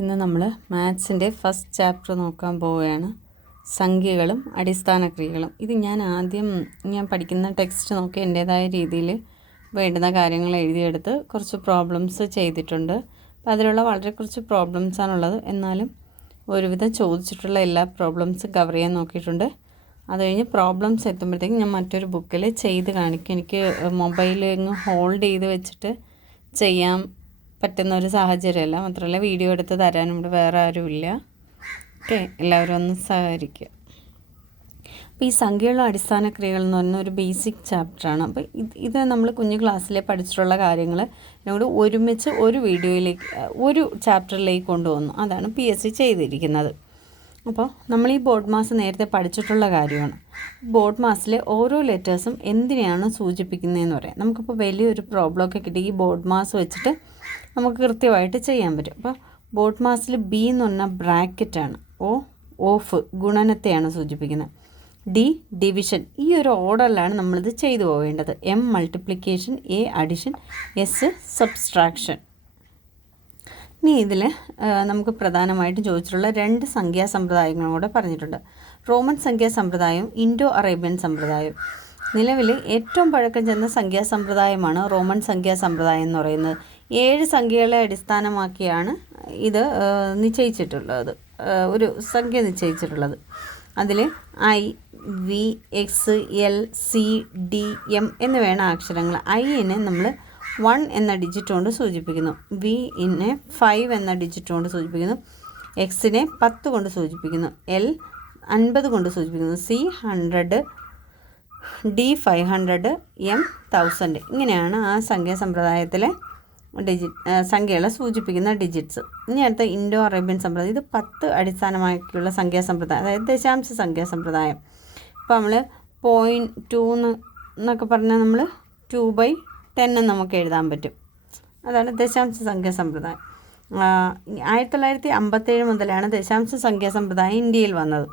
ഇന്ന് നമ്മൾ മാത്സിൻ്റെ first chapter നോക്കാൻ പോവുകയാണ്. സംഖ്യകളും അടിസ്ഥാന ക്രിയകളും. ഇത് ഞാൻ പഠിക്കുന്ന ടെക്സ്റ്റ് നോക്കി എൻ്റേതായ രീതിയിൽ വേണ്ടുന്ന കാര്യങ്ങൾ എഴുതിയെടുത്ത് കുറച്ച് പ്രോബ്ലംസ് ചെയ്തിട്ടുണ്ട്. അപ്പോൾ അതിലുള്ള വളരെ കുറച്ച് പ്രോബ്ലംസാണുള്ളത്. എന്നാലും ഒരുവിധം ചോദിച്ചിട്ടുള്ള എല്ലാ പ്രോബ്ലംസും കവർ ചെയ്യാൻ നോക്കിയിട്ടുണ്ട്. അത് കഴിഞ്ഞ് പ്രോബ്ലംസ് എത്തുമ്പോഴത്തേക്കും ഞാൻ മറ്റൊരു ബുക്കിൽ ചെയ്ത് കാണിക്കും. എനിക്ക് മൊബൈലിൽ ഹോൾഡ് ചെയ്ത് വെച്ചിട്ട് ചെയ്യാൻ പറ്റുന്ന ഒരു സാഹചര്യമല്ല. മാത്രമല്ല വീഡിയോ എടുത്ത് തരാനും ഇവിടെ വേറെ ആരുമില്ല. ഓക്കെ, എല്ലാവരും ഒന്ന് സഹകരിക്കുക. അപ്പോൾ ഈ സംഖ്യകളും അടിസ്ഥാന ക്രിയകൾ എന്ന് പറയുന്ന ഒരു ബേസിക് ചാപ്റ്ററാണ്. അപ്പോൾ ഇത് നമ്മൾ കുഞ്ഞു ക്ലാസ്സിലെ പഠിച്ചിട്ടുള്ള കാര്യങ്ങൾ എന്നോട് ഒരുമിച്ച് ഒരു വീഡിയോയിലേക്ക് ഒരു ചാപ്റ്ററിലേക്ക് കൊണ്ടുവന്നു. അതാണ് PSC ചെയ്തിരിക്കുന്നത്. അപ്പോൾ നമ്മൾ ഈ ബോർഡ് മാസ് നേരത്തെ പഠിച്ചിട്ടുള്ള കാര്യമാണ്. ബോർഡ് മാസിലെ ഓരോ ലെറ്റേഴ്സും എന്തിനെയാണ് സൂചിപ്പിക്കുന്നതെന്ന് പറയാം. നമുക്കിപ്പോൾ വലിയൊരു പ്രോബ്ലമൊക്കെ കിട്ടി ഈ ബോർഡ് മാസ് വെച്ചിട്ട് നമുക്ക് കൃത്യമായിട്ട് ചെയ്യാൻ പറ്റും. അപ്പോൾ ബോർഡ് മാസിൽ B എന്ന് പറഞ്ഞാൽ ബ്രാക്കറ്റാണ്. ഓഫ് ഗുണനത്തെയാണ് സൂചിപ്പിക്കുന്നത്. D division. ഈ ഒരു ഓർഡറിലാണ് നമ്മളിത് ചെയ്തു പോവേണ്ടത്. M multiplication, A addition, S subtraction. ഇനി ഇതിൽ നമുക്ക് പ്രധാനമായിട്ടും ചോദിച്ചിട്ടുള്ള രണ്ട് സംഖ്യാ സമ്പ്രദായങ്ങളും കൂടെ പറഞ്ഞിട്ടുണ്ട്. റോമൻ സംഖ്യാ സമ്പ്രദായവും ഇൻഡോ അറേബ്യൻ സമ്പ്രദായവും. നിലവിൽ ഏറ്റവും പഴക്കം ചെന്ന സംഖ്യാ സമ്പ്രദായമാണ് റോമൻ സംഖ്യാ സമ്പ്രദായം എന്ന് പറയുന്നത്. 7 സംഖ്യകളെ അടിസ്ഥാനമാക്കിയാണ് ഇത് നിശ്ചയിച്ചിട്ടുള്ളത്, ഒരു സംഖ്യ നിശ്ചയിച്ചിട്ടുള്ളത്. അതിൽ I, V, X, L, C, D, M എന്നിവയാണ് അക്ഷരങ്ങൾ. Iനെ നമ്മൾ 1 എന്ന ഡിജിറ്റ് കൊണ്ട് സൂചിപ്പിക്കുന്നു. Vനെ 5 എന്ന ഡിജിറ്റ് കൊണ്ട് സൂചിപ്പിക്കുന്നു. Xനെ 10 കൊണ്ട് സൂചിപ്പിക്കുന്നു. L 50 കൊണ്ട് സൂചിപ്പിക്കുന്നു. C 100, D 500, M 1000. ഇങ്ങനെയാണ് ആ സംഖ്യാ സമ്പ്രദായത്തിലെ സംഖ്യകളെ സൂചിപ്പിക്കുന്ന ഡിജിറ്റ്സ്. ഇനി അടുത്ത ഇൻഡോ അറേബ്യൻ സമ്പ്രദായം. ഇത് 10 അടിസ്ഥാനമാക്കിയുള്ള സംഖ്യാ സമ്പ്രദായം, അതായത് ദശാംശ സംഖ്യാ സമ്പ്രദായം. ഇപ്പോൾ നമ്മൾ 0.2 എന്നൊക്കെ പറഞ്ഞാൽ നമ്മൾ 2/10 നമുക്ക് എഴുതാൻ പറ്റും. അതാണ് ദശാംശ സംഖ്യാ സമ്പ്രദായം. 1957 മുതലാണ് ദശാംശ സംഖ്യാ സമ്പ്രദായം ഇന്ത്യയിൽ വന്നത്.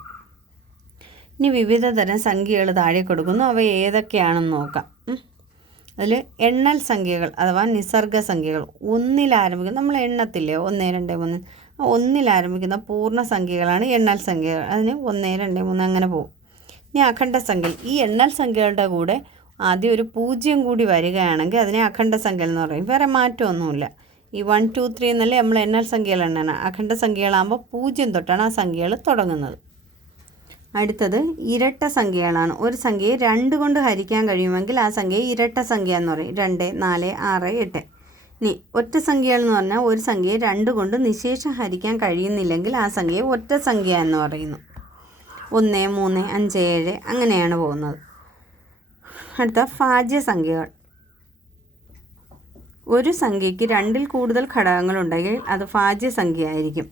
ഇനി വിവിധ തരം സംഖ്യകൾ താഴെ കൊടുക്കുന്നു. അവ ഏതൊക്കെയാണെന്ന് നോക്കാം. അതിൽ എണ്ണൽ സംഖ്യകൾ അഥവാ നിസർഗ സംഖ്യകൾ. ഒന്നിൽ ആരംഭിക്കുന്ന, നമ്മൾ എണ്ണത്തില്ലേ 1, 2, 3, ഒന്നിൽ ആരംഭിക്കുന്ന പൂർണ്ണ സംഖ്യകളാണ് എണ്ണൽ സംഖ്യകൾ. അതിന് 1, 2, 3 അങ്ങനെ പോകും. ഇനി അഖണ്ഡ സംഖ്യകൾ. ഈ എണ്ണൽ സംഖ്യകളുടെ കൂടെ ആദ്യം ഒരു 0 കൂടി വരികയാണെങ്കിൽ അതിനെ അഖണ്ഡ സംഖ്യ എന്ന് പറയും. വേറെ മാറ്റമൊന്നുമില്ല. ഈ 1, 2, 3 എന്നല്ലേ നമ്മൾ എണ്ണൽ സംഖ്യകൾ എണ്ണാണ്. അഖണ്ഡ സംഖ്യകളാകുമ്പോൾ 0 തൊട്ടാണ് ആ സംഖ്യകൾ തുടങ്ങുന്നത്. അടുത്തത് ഇരട്ട സംഖ്യകളാണ്. ഒരു സംഖ്യയെ 2 കൊണ്ട് ഹരിക്കാൻ കഴിയുമെങ്കിൽ ആ സംഖ്യയെ ഇരട്ട സംഖ്യ എന്ന് പറയും. 2, 4, 6, 8. ഇനി ഒറ്റ സംഖ്യകൾ എന്ന് പറഞ്ഞാൽ ഒരു സംഖ്യയെ 2 കൊണ്ട് നിശേഷം ഹരിക്കാൻ കഴിയുന്നില്ലെങ്കിൽ ആ സംഖ്യയെ ഒറ്റ സംഖ്യ എന്ന് പറയുന്നു. 1, 3, 5, 7 അങ്ങനെയാണ് പോകുന്നത്. അടുത്ത ഭാജ്യ സംഖ്യകൾ. ഒരു സംഖ്യയ്ക്ക് 2ൽ കൂടുതൽ ഘടകങ്ങളുണ്ടെങ്കിൽ അത് ഭാജ്യ സംഖ്യ ആയിരിക്കും.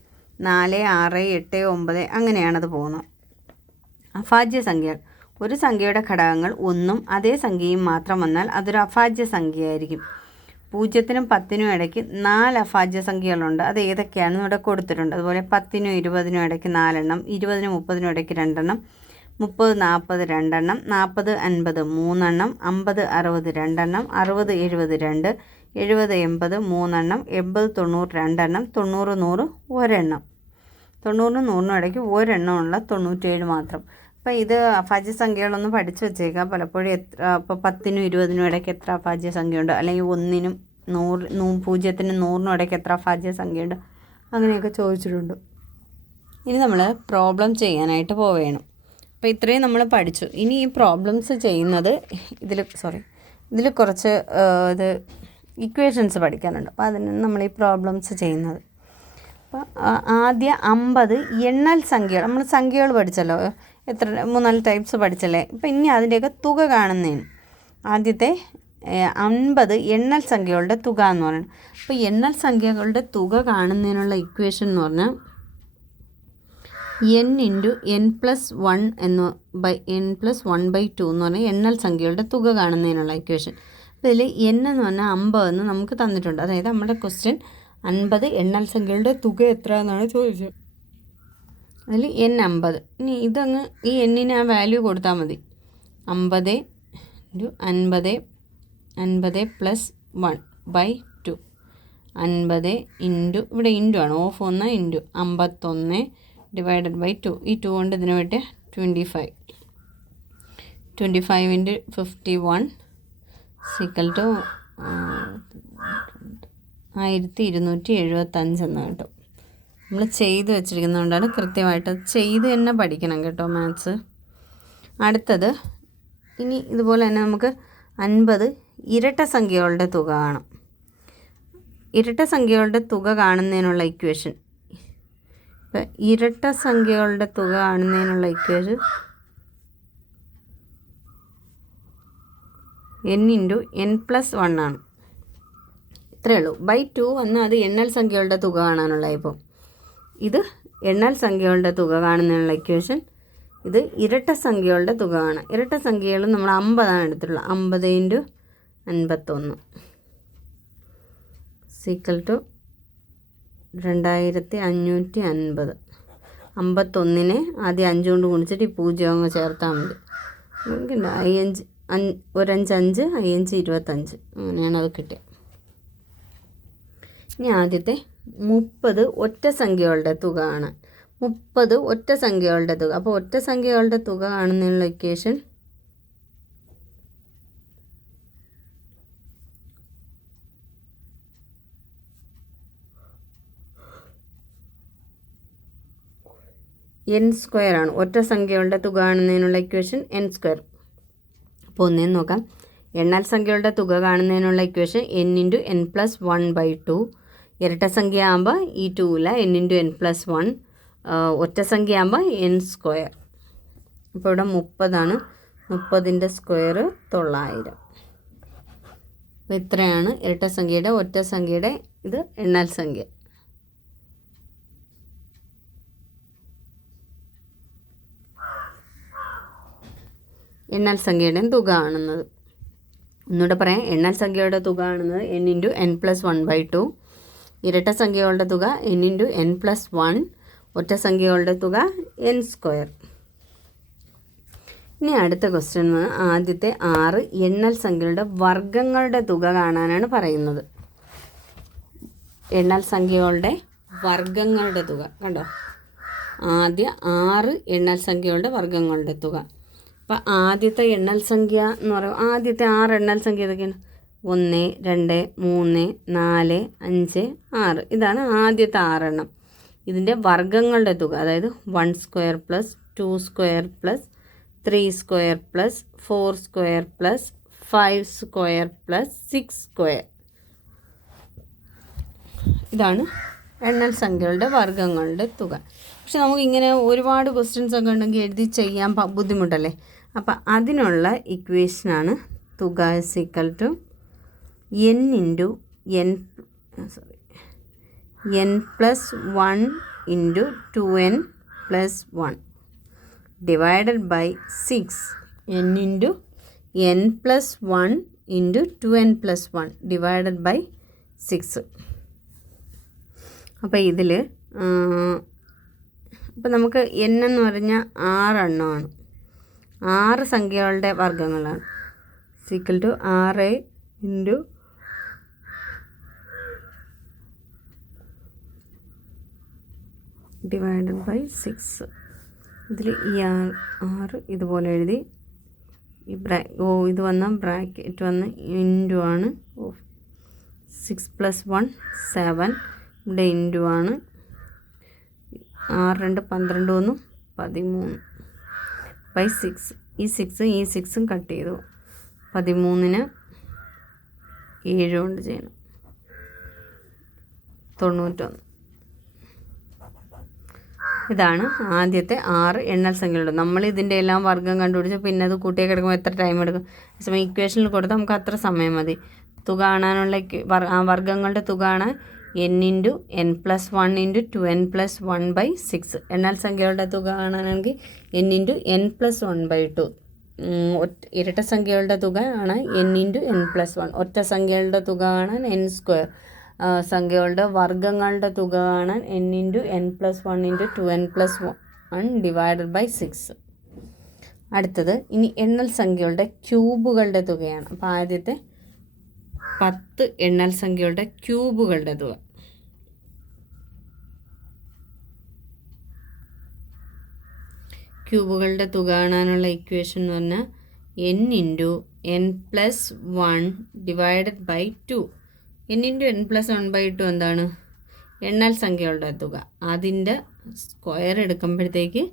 4, 6, 8, 9 അങ്ങനെയാണത് പോകുന്നത്. അഭാജ്യ സംഖ്യകൾ. ഒരു സംഖ്യയുടെ ഘടകങ്ങൾ 1ഉം അതേ സംഖ്യയും മാത്രം വന്നാൽ അതൊരു അഭാജ്യ സംഖ്യയായിരിക്കും. 0നും 10നും ഇടയ്ക്ക് 4 അഭാജ്യ സംഖ്യകളുണ്ട്. അത് ഏതൊക്കെയാണെന്ന് ഇവിടെ കൊടുത്തിട്ടുണ്ട്. അതുപോലെ 10നും 20നും ഇടയ്ക്ക് 4 എണ്ണം, 20നും 30നും ഇടയ്ക്ക് 2 എണ്ണം, 30, 40 2 എണ്ണം, 40, 50 3 എണ്ണം, 50, 60 2 എണ്ണം, 60, 70 2, 70, 80 3 എണ്ണം, 80, 90 2 എണ്ണം, 90, 100 ഒരെണ്ണം. 90നും 100നും ഇടയ്ക്ക് ഒരെണ്ണമുള്ള 97 മാത്രം. അപ്പോൾ ഇത് അഭാജ്യ സംഖ്യകളൊന്ന് പഠിച്ചു വെച്ചേക്കാം. പലപ്പോഴും ഇപ്പോൾ 10നും 20നും ഇടയ്ക്ക് എത്ര അഭാജ്യ സംഖ്യയുണ്ട്, അല്ലെങ്കിൽ 1നും 0നും 100നും ഇടയ്ക്ക് എത്ര അഭാജ്യ സംഖ്യയുണ്ട്, അങ്ങനെയൊക്കെ ചോദിച്ചിട്ടുണ്ട്. ഇനി നമ്മൾ പ്രോബ്ലം ചെയ്യാനായിട്ട് പോവുകയാണ്. അപ്പോൾ ഇത്രയും നമ്മൾ പഠിച്ചു. ഇനി ഈ പ്രോബ്ലംസ് ചെയ്യുന്നത് ഇതിൽ കുറച്ച് ഇക്വേഷൻസ് പഠിക്കാനുണ്ട്. അപ്പോൾ അതിനാണ് നമ്മൾ ഈ പ്രോബ്ലംസ് ചെയ്യുന്നത്. അപ്പോൾ ആദ്യം 50 എണ്ണൽ സംഖ്യകൾ. നമ്മൾ സംഖ്യകൾ പഠിച്ചല്ലോ, 3-4 ടൈപ്സ് പഠിച്ചല്ലേ. ഇപ്പം ഇനി അതിൻ്റെയൊക്കെ തുക കാണുന്നതിന് ആദ്യത്തെ 50 എണ്ണൽ സംഖ്യകളുടെ തുക എന്ന് പറയുന്നത്. അപ്പോൾ എണ്ണൽ സംഖ്യകളുടെ തുക കാണുന്നതിനുള്ള ഇക്വേഷൻ എന്ന് പറഞ്ഞാൽ n × n+1 n+1/2 എന്ന് പറഞ്ഞാൽ എണ്ണൽ സംഖ്യകളുടെ തുക കാണുന്നതിനുള്ള ഇക്വേഷൻ. അപ്പോൾ ഇതിൽ n എന്ന് പറഞ്ഞാൽ 50 എന്ന് നമുക്ക് തന്നിട്ടുണ്ട്. അതായത് നമ്മുടെ ക്വസ്റ്റ്യൻ 50 എണ്ണൽ സംഖ്യകളുടെ തുക എത്ര എന്നാണ് ചോദിച്ചത്. അതിൽ n 50. ഇനി ഇതങ്ങ് ഈ എന്നിന് ആ വാല്യൂ കൊടുത്താൽ മതി. 50 × 50 50 + 1/2 50 ഇൻറ്റു, ഇവിടെ ഇൻറ്റു ആണ്, ഓഫ് 1 ഇൻറ്റു 51 ഡിവൈഡഡ് ബൈ 2. ഈ 2 കൊണ്ട് ഇതിന് വേണ്ടി 25. 25 ഇൻറ്റു 51 ഈക്വൽ ടു 1275 എന്ന് കിട്ടും. നമ്മൾ ചെയ്ത് വെച്ചിരിക്കുന്നതുകൊണ്ടാണ് കൃത്യമായിട്ട് ചെയ്ത് തന്നെ പഠിക്കണം കേട്ടോ മാത്സ്. അടുത്തത് ഇനി ഇതുപോലെ തന്നെ നമുക്ക് 50 ഇരട്ട സംഖ്യകളുടെ തുക കാണാം. ഇരട്ട സംഖ്യകളുടെ തുക കാണുന്നതിനുള്ള ഇക്വേഷൻ, ഇപ്പം ഇരട്ട സംഖ്യകളുടെ തുക കാണുന്നതിനുള്ള ഇക്വേഷൻ n ഇൻറ്റു n+1 ആണ്. ഇത്രയേ ഉള്ളൂ. ബൈ 2 വന്നാൽ അത് എണ്ണൽ സംഖ്യകളുടെ തുക കാണാനുള്ള. ഇപ്പം ഇത് എണ്ണൽ സംഖ്യകളുടെ തുക കാണുന്നതിനുള്ള ഇക്വേഷൻ, ഇത് ഇരട്ട സംഖ്യകളുടെ തുക കാണാം. ഇരട്ട സംഖ്യകൾ നമ്മൾ 50 ആണ് എടുത്തിട്ടുള്ളത്. 50 ഇൻറ്റു 51 ഈക്വൽ ടു 2550. 51നെ ആദ്യം 5 കൊണ്ട് ഗുണിച്ചിട്ട് ഈ 0 അങ്ങ് ചേർത്താൽ മതി. നമുക്കുണ്ട് 5 5 5 25, അങ്ങനെയാണ് അത് കിട്ടിയത്. ഇനി ആദ്യത്തെ 30 ഒറ്റ സംഖ്യകളുടെ തുക കാണാൻ. 30 ഒറ്റ സംഖ്യകളുടെ തുക. അപ്പോൾ ഒറ്റ സംഖ്യകളുടെ തുക കാണുന്നതിനുള്ള ഇക്വേഷൻ n² ആണ്. ഒറ്റ സംഖ്യകളുടെ തുക കാണുന്നതിനുള്ള ഇക്വേഷൻ n². അപ്പോൾ ഒന്നേന്ന് നോക്കാം. എണ്ണൽ സംഖ്യകളുടെ തുക കാണുന്നതിനുള്ള ഇക്വേഷൻ n ഇൻറ്റു n+1/2. ഇരട്ട സംഖ്യ ആകുമ്പോൾ ഈ 2 ഇല്ല, n ഇൻറ്റു n+1. ഒറ്റ സംഖ്യ ആകുമ്പോൾ n². അപ്പോൾ ഇവിടെ 30 ആണ്. 30ൻ്റെ സ്ക്വയർ 900. അപ്പോൾ ഇത്രയാണ് ഇരട്ട സംഖ്യയുടെ ഒറ്റ സംഖ്യയുടെ ഇത് എണ്ണൽ സംഖ്യ. എണ്ണൽ സംഖ്യയുടെ തുക കാണുന്നത് ഒന്നുകൂടെ പറയാം. എണ്ണൽ സംഖ്യയുടെ തുക കാണുന്നത് n ഇൻറ്റു n+1/2. ഇരട്ട സംഖ്യകളുടെ തുക n ഇൻറ്റു n+1. ഒറ്റ സംഖ്യകളുടെ തുക n². ഇനി അടുത്ത ക്വസ്റ്റ്യൻ ആദ്യത്തെ 6 എണ്ണൽ സംഖ്യകളുടെ വർഗ്ഗങ്ങളുടെ തുക കാണാനാണ് പറയുന്നത്. എണ്ണൽ സംഖ്യകളുടെ വർഗ്ഗങ്ങളുടെ തുക കണ്ടോ. ആദ്യ 6 എണ്ണൽ സംഖ്യകളുടെ വർഗ്ഗങ്ങളുടെ തുക. അപ്പം ആദ്യത്തെ എണ്ണൽ സംഖ്യ എന്ന് പറയുമ്പോൾ ആദ്യത്തെ 6 എണ്ണൽ സംഖ്യ ഏതൊക്കെയാണ്? 1 2 3 4 5 6. ഇതാണ് ആദ്യത്തെ 6 എണ്ണം. ഇതിൻ്റെ വർഗ്ഗങ്ങളുടെ തുക, അതായത് 1² + 2² + 3² + 4² + 5² + 6². ഇതാണ് എണ്ണൽ സംഖ്യകളുടെ വർഗ്ഗങ്ങളുടെ തുക. പക്ഷെ നമുക്കിങ്ങനെ ഒരുപാട് ക്വസ്റ്റ്യൻസ് ഒക്കെ ഉണ്ടെങ്കിൽ എഴുതി ചെയ്യാൻ ബുദ്ധിമുട്ടല്ലേ. അപ്പം അതിനുള്ള ഇക്വേഷനാണ് തുക equal to n into n+1 into 2n+1 divided by 6. n into n+1 into 2n+1 divided by 6. അപ്പോൾ ഇതിൽ അപ്പോൾ നമുക്ക് n എന്ന് പറഞ്ഞാൽ 6 എണ്ണമാണ്. 6 സംഖ്യകളുടെ വർഗ്ഗങ്ങളാണ്. Equal to 6 into divided by 6. ഇതിൽ ഈ 6 ഇതുപോലെ എഴുതി. ഈ ഇത് വന്ന ബ്രാക്കറ്റ് വന്ന് ഇൻറ്റു ആണ്. 6 + 1 7. ഇവിടെ ഇൻറ്റു ആണ്. 6 2 12 1 13 ബൈ 6. ഈ 6 ഈ 6ഉം കട്ട് ചെയ്തു. 13ന് 7 കൊണ്ട് ചെയ്യണം. 91. ഇതാണ് ആദ്യത്തെ 6 എണ്ണൽ സംഖ്യകളുടെ. നമ്മൾ ഇതിൻ്റെ എല്ലാം വർഗ്ഗം കണ്ടുപിടിച്ച് പിന്നെ അത് കൂട്ടിയൊക്കെ എടുക്കുമ്പോൾ എത്ര ടൈം എടുക്കും? സമയം ഇക്വേഷനിൽ കൊടുത്താൽ നമുക്ക് അത്ര സമയം മതി. തുക കാണാനുള്ള ആ വർഗ്ഗങ്ങളുടെ തുക ആണ് n into n+1 into 2n+1/6. എണ്ണൽ സംഖ്യകളുടെ തുക കാണാനാണെങ്കിൽ n ഇൻറ്റു n+1/2. ഇരട്ട സംഖ്യകളുടെ തുക ആണ് n ഇൻറ്റു n+1. ഒറ്റ സംഖ്യകളുടെ തുക കാണാൻ n². സംഖ്യകളുടെ വർഗ്ഗങ്ങളുടെ തുക കാണാൻ n into n+1 into 2n+1 divided by 6. അടുത്തത് ഇനി എണ്ണൽ സംഖ്യകളുടെ ക്യൂബുകളുടെ തുകയാണ്. അപ്പോൾ ആദ്യത്തെ 10 എണ്ണൽ സംഖ്യകളുടെ ക്യൂബുകളുടെ തുക. ക്യൂബുകളുടെ തുക കാണാനുള്ള ഇക്വേഷൻ എന്ന് പറഞ്ഞാൽ n into n plus 1 divided by 2. n into n plus 1/2 എന്താണ്? എണ്ണൽ സംഖ്യകളുടെ തുക. അതിൻ്റെ സ്ക്വയർ എടുക്കുമ്പോഴത്തേക്ക്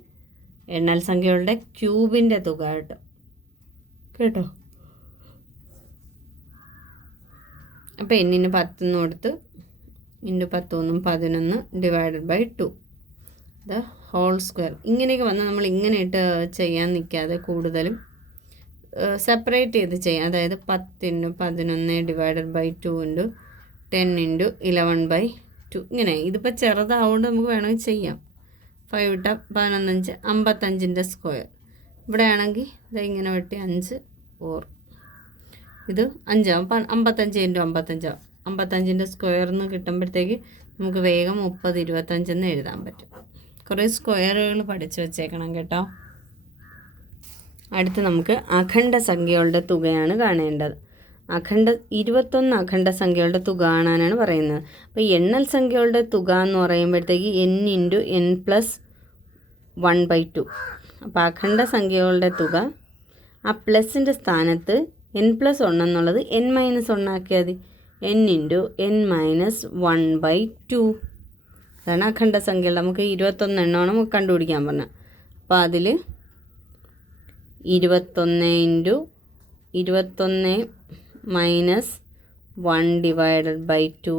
എണ്ണൽ സംഖ്യകളുടെ ക്യൂബിൻ്റെ തുക കിട്ടും. കേട്ടോ? അപ്പോൾ എന്നിന് 10 കൊടുത്ത് into 10 11 divided by 2 the whole square. ഇങ്ങനെയൊക്കെ വന്നാൽ നമ്മൾ ഇങ്ങനെ ഇട്ട് ചെയ്യാൻ നിൽക്കാതെ കൂടുതലും സെപ്പറേറ്റ് ചെയ്ത് ചെയ്യാം. അതായത് 10 into 11 divided by 2 into 10 into 11/2 ഇങ്ങനെ. ഇതിപ്പോൾ ചെറുതാവുകൊണ്ട് നമുക്ക് വേണമെങ്കിൽ ചെയ്യാം. 5 ഇട്ട 11 55ൻ്റെ സ്ക്വയർ. ഇവിടെ ആണെങ്കിൽ ഇത് ഇങ്ങനെ വെട്ടി 5 ഓർ ഇത് 5 ആവും. 55 ഇൻറ്റു 55 ആവും. 55ൻ്റെ സ്ക്വയറിന്ന് കിട്ടുമ്പോഴത്തേക്ക് നമുക്ക് വേഗം 30 25 എന്ന് എഴുതാൻ പറ്റും. കുറേ സ്ക്വയറുകൾ പഠിച്ചു വച്ചേക്കണം കേട്ടോ. അടുത്ത് നമുക്ക് അഖണ്ഡ സംഖ്യകളുടെ തുകയാണ് കാണേണ്ടത്. 21 അഖണ്ഡ സംഖ്യകളുടെ തുക കാണാനാണ് പറയുന്നത്. അപ്പോൾ എണ്ണൽ സംഖ്യകളുടെ തുക എന്ന് പറയുമ്പോഴത്തേക്ക് n ഇൻറ്റു n പ്ലസ് 1/2. അപ്പോൾ അഖണ്ഡ സംഖ്യകളുടെ തുക ആ പ്ലസിൻ്റെ സ്ഥാനത്ത് n പ്ലസ് 1 എന്നുള്ളത് n മൈനസ് 1 ആക്കിയാൽ മതി. n ഇൻറ്റു n മൈനസ് 1/2 അതാണ് അഖണ്ഡ സംഖ്യകൾ. നമുക്ക് 21 എണ്ണമാണ് നമുക്ക് കണ്ടുപിടിക്കാൻ പറഞ്ഞത്. അപ്പോൾ അതിൽ 21 into 21 minus 1 divided by 2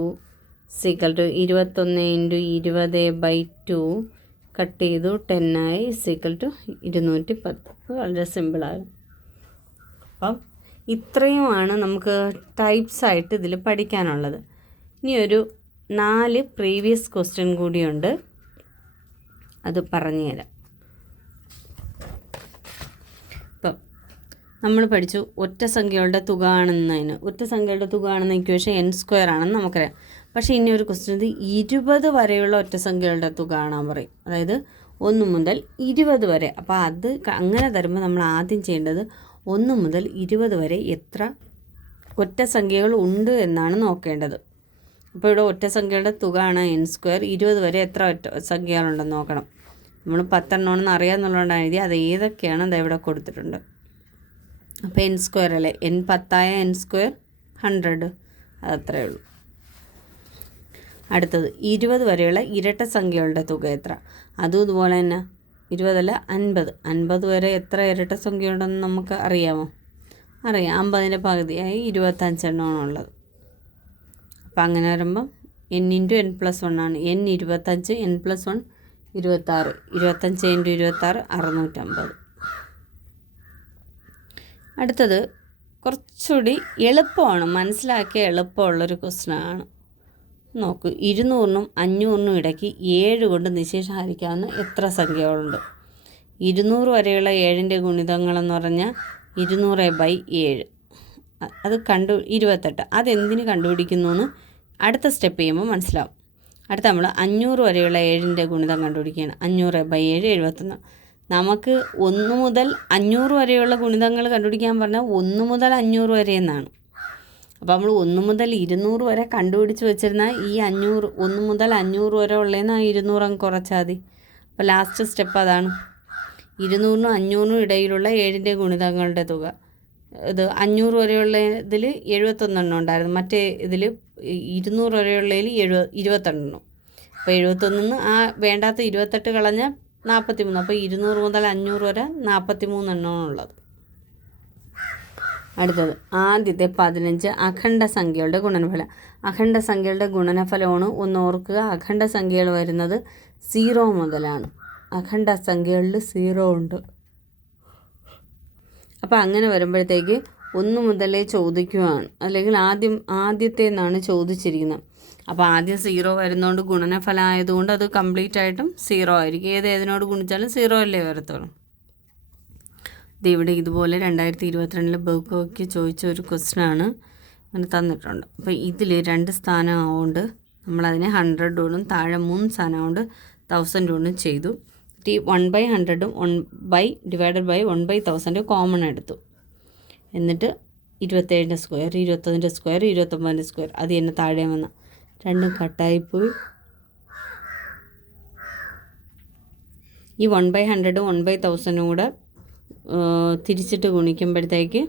equal to 21 into 20/2 cut ചെയ്തു 10 ആയി സിക്കൽ ടു 210. വളരെ സിമ്പിളാണ്. അപ്പം ഇത്രയുമാണ് നമുക്ക് ടൈപ്സ് ആയിട്ട് ഇതിൽ പഠിക്കാനുള്ളത്. ഇനി ഒരു 4 പ്രീവിയസ് ക്വസ്റ്റ്യൻ കൂടിയുണ്ട്, അത് പറഞ്ഞുതരാം. ഇപ്പം നമ്മൾ പഠിച്ചു ഒറ്റ സംഖ്യകളുടെ തുക ആണെന്നതിന്. ഒറ്റ സംഖ്യകളുടെ തുക ആണെന്ന ഇക്വേഷൻ n² ആണെന്ന് നമുക്കറിയാം. പക്ഷേ ഇനി ഒരു ക്വസ്റ്റ്യൻ, 20 വരെയുള്ള ഒറ്റ സംഖ്യകളുടെ തുക കാണാൻ പറയും. അതായത് 1 മുതൽ 20 വരെ. അപ്പോൾ അത് അങ്ങനെ തരുമ്പോൾ നമ്മൾ ആദ്യം ചെയ്യേണ്ടത് 1 മുതൽ 20 വരെ എത്ര ഒറ്റ സംഖ്യകൾ ഉണ്ട് എന്നാണ് നോക്കേണ്ടത്. അപ്പോൾ ഇവിടെ ഒറ്റ സംഖ്യയുടെ തുക ആണ് n². 20 വരെ എത്ര ഒറ്റ സംഖ്യകളുണ്ടെന്ന് നോക്കണം. നമ്മൾ 10 എണ്ണമാണെന്ന് അറിയാമെന്നുള്ളതുകൊണ്ടാണ് എഴുതി. അത് ഏതൊക്കെയാണ് അത് ഇവിടെ കൊടുത്തിട്ടുണ്ട്. അപ്പോൾ n² അല്ലേ, n 10 n² 100, അതത്രേ ഉള്ളൂ. അടുത്തത് 20 വരെയുള്ള ഇരട്ട സംഖ്യകളുടെ തുക എത്ര? അതും ഇതുപോലെ തന്നെ 20 അല്ല 50 വരെ എത്ര ഇരട്ട സംഖ്യയുണ്ടെന്ന് നമുക്ക് അറിയാമോ? അറിയാം. 50ൻ്റെ പകുതിയായി 25 എണ്ണമാണുള്ളത്. അപ്പം അങ്ങനെ വരുമ്പം n ഇൻറ്റു n പ്ലസ് 1 ആണ്. n 25, n plus 1 26. 25 ഇൻറ്റു 26 650. അടുത്തത് കുറച്ചുകൂടി എളുപ്പമാണ്, മനസ്സിലാക്കിയ എളുപ്പമുള്ളൊരു ക്വസ്റ്റ്യനാണ്. നോക്കൂ, 200നും 500നും ഇടയ്ക്ക് 7 കൊണ്ട് നിശേഷം ഹരിക്കാവുന്ന എത്ര സംഖ്യകളുണ്ട്? 200 വരെയുള്ള 7ൻ്റെ ഗുണിതങ്ങളെന്ന് പറഞ്ഞാൽ 200/7. അത് 28. അതെന്തിന് കണ്ടുപിടിക്കുന്നു എന്ന് അടുത്ത സ്റ്റെപ്പ് ചെയ്യുമ്പോൾ മനസ്സിലാവും. അടുത്ത നമ്മൾ 500 വരെയുള്ള 7ൻ്റെ ഗുണിതം കണ്ടുപിടിക്കുകയാണ്. 500/7 71. നമുക്ക് 1 മുതൽ 500 വരെയുള്ള ഗുണിതങ്ങൾ കണ്ടുപിടിക്കാൻ പറഞ്ഞാൽ 1 മുതൽ 500 വരെ എന്നാണ്. അപ്പോൾ നമ്മൾ 1 മുതൽ 200 വരെ കണ്ടുപിടിച്ച് വെച്ചിരുന്നാൽ ഈ 500 1 മുതൽ 500 വരെ ഉള്ളതെന്ന് ആ 200 അങ്ങ് കുറച്ചാൽ മതി. അപ്പോൾ ലാസ്റ്റ് സ്റ്റെപ്പ് അതാണ്. 200നും 500നും ഇടയിലുള്ള 7ൻ്റെ ഗുണിതങ്ങളുടെ തുക. ഇത് 500 വരെയുള്ള ഇതിൽ 71 എണ്ണം ഉണ്ടായിരുന്നു. മറ്റേ ഇതിൽ 200 വരെയുള്ളതിൽ 21 എണ്ണം. അപ്പോൾ 71 ആ വേണ്ടാത്ത 28 കളഞ്ഞാൽ 43. അപ്പോൾ 200 മുതൽ 500 വരെ 43 എണ്ണമാണുള്ളത്. അടുത്തത് ആദ്യത്തെ 15 അഖണ്ഡ സംഖ്യകളുടെ ഗുണനഫലം. അഖണ്ഡ സംഖ്യകളുടെ ഗുണനഫലമാണ്. ഒന്ന് ഓർക്കുക, അഖണ്ഡ സംഖ്യകൾ വരുന്നത് 0 മുതലാണ്. അഖണ്ഡ സംഖ്യകളിൽ 0 ഉണ്ട്. അപ്പോൾ അങ്ങനെ വരുമ്പോഴത്തേക്ക് 1 മുതലേ ചോദിക്കുകയാണ്, അല്ലെങ്കിൽ ആദ്യത്തെ നിന്നാണ് ചോദിച്ചിരിക്കുന്നത്. അപ്പോൾ ആദ്യം 0 വരുന്നതുകൊണ്ട് ഗുണനഫലം ആയതുകൊണ്ട് അത് കംപ്ലീറ്റ് ആയിട്ടും 0 ആയിരിക്കും. ഏതിനോട് ഗുണിച്ചാലും 0 അല്ലേ വരത്തുള്ളൂ. ഇത് ഇവിടെ ഇതുപോലെ 2022 ബുക്കൊക്കെ ചോദിച്ച ഒരു ക്വസ്റ്റ്യനാണ്, അങ്ങനെ തന്നിട്ടുണ്ട്. അപ്പോൾ ഇതിൽ 2 സ്ഥാനം ആവുകൊണ്ട് നമ്മളതിനെ 100 കൊണ്ടും താഴെ 3 സ്ഥാനം ആവുകൊണ്ട് 1000 കൊണ്ടും ചെയ്തു. 1/100ഉം ഡിവൈഡഡ് ബൈ 1/1000 കോമൺ എടുത്തു. എന്നിട്ട് 27ൻ്റെ സ്ക്വയർ, 21ൻ്റെ സ്ക്വയർ, 29ൻ്റെ സ്ക്വയർ. അത് തന്നെ താഴെ വന്ന രണ്ടും കട്ടായിപ്പോയി. ഈ 1/100 1/1000 കൂടെ തിരിച്ചിട്ട് ഗുണിക്കുമ്പോഴത്തേക്ക്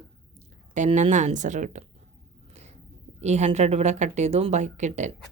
10 എന്ന ആൻസർ കിട്ടും. ഈ 100 ഇവിടെ കട്ട് ചെയ്തു, ബാക്കി 10.